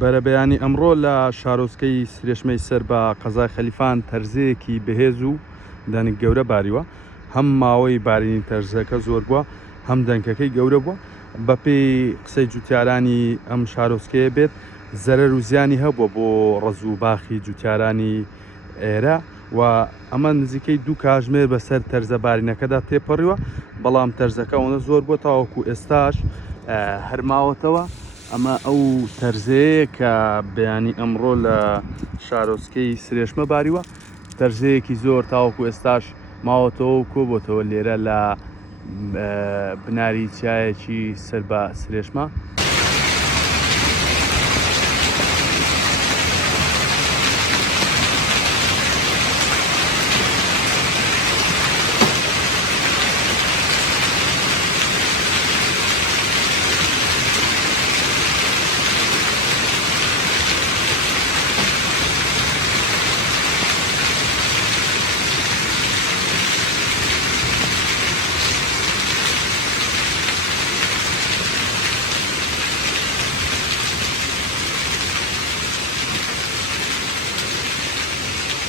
بەرە بەیانی ئەمڕۆ لە شارۆچکەی سرێشمەی سەر بە قەزای خەلیفان تەرزەیەکی بەهێز و دەنگ گەورە باریوە. هەم ماوەی بارینی تەرزەکە زۆر بووە، هەم دەنگەکەی گەورە بووە. بەپێی قسەی جوتیارانی ئەم شارۆچکەیە بێت زەرەر و زیانی هەبووە بۆ ڕز و باخی جوتیارانی ئێرە و ئەمە نزیکەی 2 کاتژمێر بەسەر تەرزە بارینەکەدا تێپەڕیوە، بەڵام تەرزەکە ئەوەندە زۆر بووە تاوەکو ئێستاش هەرماوەتەوە. ئەمە ئەو تەرزەیە کە بەیانی ئەمڕۆ لە شارۆچکەی سرێشمە باریوە، تەرزەیەکی زۆر تاوەکو ئێستاش ماوەتەوە و کۆبووەتەوە لێرە لە بناری چایەکی سەر بە سرێشمە.